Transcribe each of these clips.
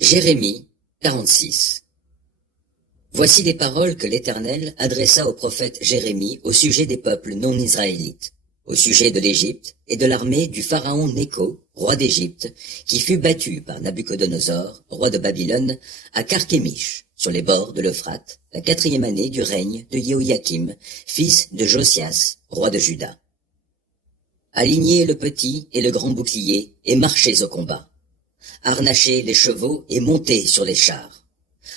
Jérémie 46. Voici les paroles que l'Éternel adressa au prophète Jérémie au sujet des peuples non israélites, au sujet de l'Égypte et de l'armée du pharaon Nécho, roi d'Égypte, qui fut battu par Nabuchodonosor, roi de Babylone, à Carchemish, sur les bords de l'Euphrate, la 4e année du règne de Jéhoïakim, fils de Josias, roi de Juda. Alignez le petit et le grand bouclier et marchez au combat. Harnachez les chevaux et montez sur les chars.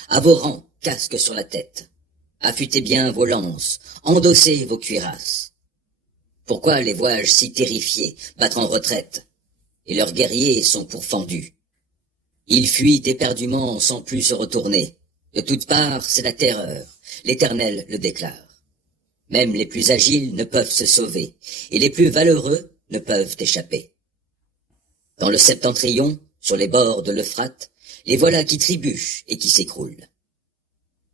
À vos rangs, casque sur la tête. Affûtez bien vos lances, endossez vos cuirasses. Pourquoi les vois-je si terrifiés, battre en retraite? Et leurs guerriers sont pourfendus. Ils fuient éperdument sans plus se retourner. De toutes parts, c'est la terreur. L'Éternel le déclare. Même les plus agiles ne peuvent se sauver, et les plus valeureux ne peuvent échapper. Dans le septentrion, sur les bords de l'Euphrate, les voilà qui trébuchent et qui s'écroulent.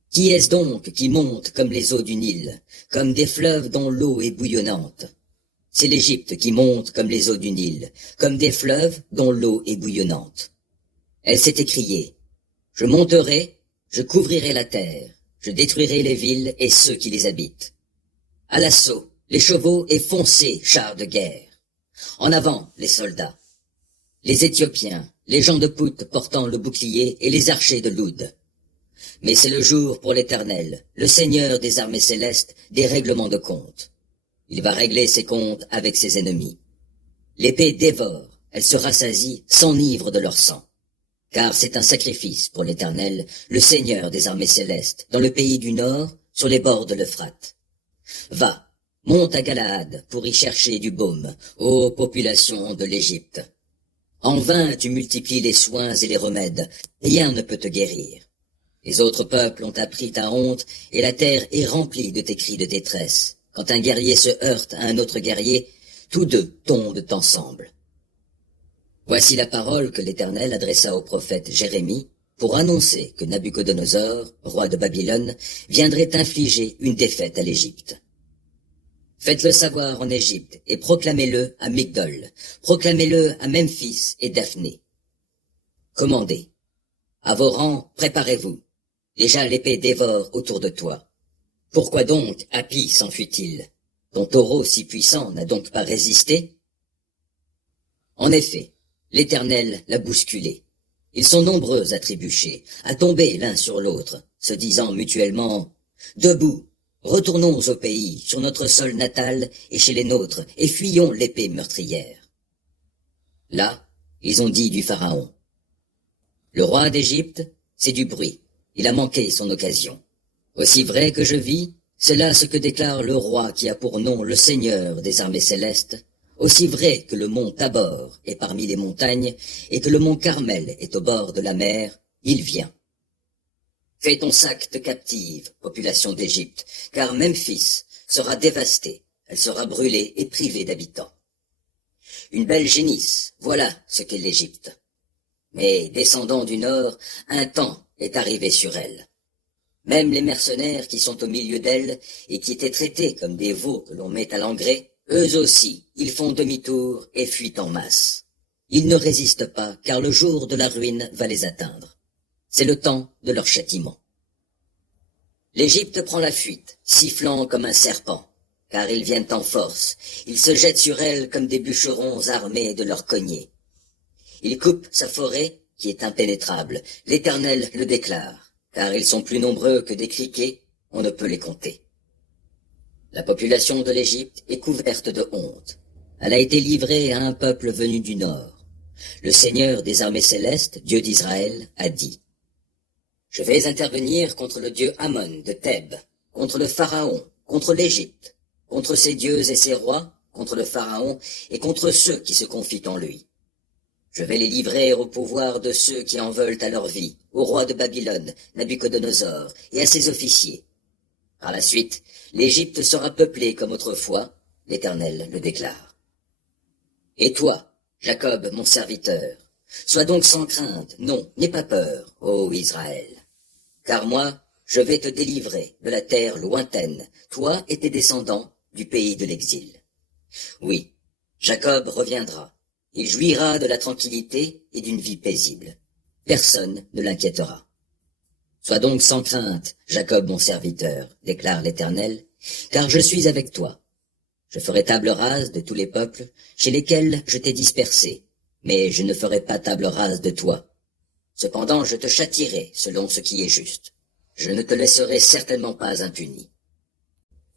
Qui est-ce donc qui monte comme les eaux du Nil, comme des fleuves dont l'eau est bouillonnante? C'est l'Égypte qui monte comme les eaux du Nil, comme des fleuves dont l'eau est bouillonnante. Elle s'est écriée, « Je monterai, je couvrirai la terre, je détruirai les villes et ceux qui les habitent. À l'assaut, les chevaux et foncez, chars de guerre. En avant, les soldats. Les Éthiopiens, les gens de Pout portant le bouclier et les archers de Loud. Mais c'est le jour pour l'Éternel, le Seigneur des armées célestes, des règlements de compte. Il va régler ses comptes avec ses ennemis. L'épée dévore, elle se rassasie, s'enivre de leur sang. Car c'est un sacrifice pour l'Éternel, le Seigneur des armées célestes, dans le pays du Nord, sur les bords de l'Euphrate. Va, monte à Galaad pour y chercher du baume, ô population de l'Égypte. En vain tu multiplies les soins et les remèdes, rien ne peut te guérir. Les autres peuples ont appris ta honte, et la terre est remplie de tes cris de détresse. Quand un guerrier se heurte à un autre guerrier, tous deux tombent ensemble. Voici la parole que l'Éternel adressa au prophète Jérémie pour annoncer que Nabuchodonosor, roi de Babylone, viendrait infliger une défaite à l'Égypte. Faites-le savoir en Égypte et proclamez-le à Migdol, proclamez-le à Memphis et Daphné. Commandez. À vos rangs, préparez-vous. Déjà l'épée dévore autour de toi. Pourquoi donc Hapi s'enfuit-il? Ton taureau si puissant n'a donc pas résisté? En effet, l'Éternel l'a bousculé. Ils sont nombreux à trébucher, à tomber l'un sur l'autre, se disant mutuellement « Debout, retournons au pays, sur notre sol natal et chez les nôtres, et fuyons l'épée meurtrière. » Là, ils ont dit du Pharaon. Le roi d'Égypte, c'est du bruit. Il a manqué son occasion. Aussi vrai que je vis, c'est là ce que déclare le roi qui a pour nom le Seigneur des armées célestes, aussi vrai que le mont Tabor est parmi les montagnes et que le mont Carmel est au bord de la mer, il vient. Fais ton sac de captive, population d'Égypte, car Memphis sera dévastée, elle sera brûlée et privée d'habitants. Une belle génisse, voilà ce qu'est l'Égypte. Mais, descendant du nord, un temps est arrivé sur elle. Même les mercenaires qui sont au milieu d'elle et qui étaient traités comme des veaux que l'on met à l'engrais, eux aussi, ils font demi-tour et fuient en masse. Ils ne résistent pas, car le jour de la ruine va les atteindre. C'est le temps de leur châtiment. L'Égypte prend la fuite, sifflant comme un serpent, car ils viennent en force. Ils se jettent sur elle comme des bûcherons armés de leurs cognets. Ils coupent sa forêt, qui est impénétrable. L'Éternel le déclare, car ils sont plus nombreux que des criquets, on ne peut les compter. La population de l'Égypte est couverte de honte. Elle a été livrée à un peuple venu du nord. Le Seigneur des armées célestes, Dieu d'Israël, a dit: Je vais intervenir contre le dieu Ammon de Thèbes, contre le Pharaon, contre l'Égypte, contre ses dieux et ses rois, contre le Pharaon et contre ceux qui se confient en lui. Je vais les livrer au pouvoir de ceux qui en veulent à leur vie, au roi de Babylone, Nabuchodonosor, et à ses officiers. Par la suite, l'Égypte sera peuplée comme autrefois, l'Éternel le déclare. Et toi, Jacob, mon serviteur, sois donc sans crainte, non, n'aie pas peur, ô Israël. Car moi, je vais te délivrer de la terre lointaine, toi et tes descendants, du pays de l'exil. Oui, Jacob reviendra. Il jouira de la tranquillité et d'une vie paisible. personne ne l'inquiétera. Sois donc sans crainte, Jacob mon serviteur, déclare l'Éternel, car je suis avec toi. Je ferai table rase de tous les peuples chez lesquels je t'ai dispersé, mais je ne ferai pas table rase de toi. Cependant je te châtierai selon ce qui est juste. Je ne te laisserai certainement pas impuni.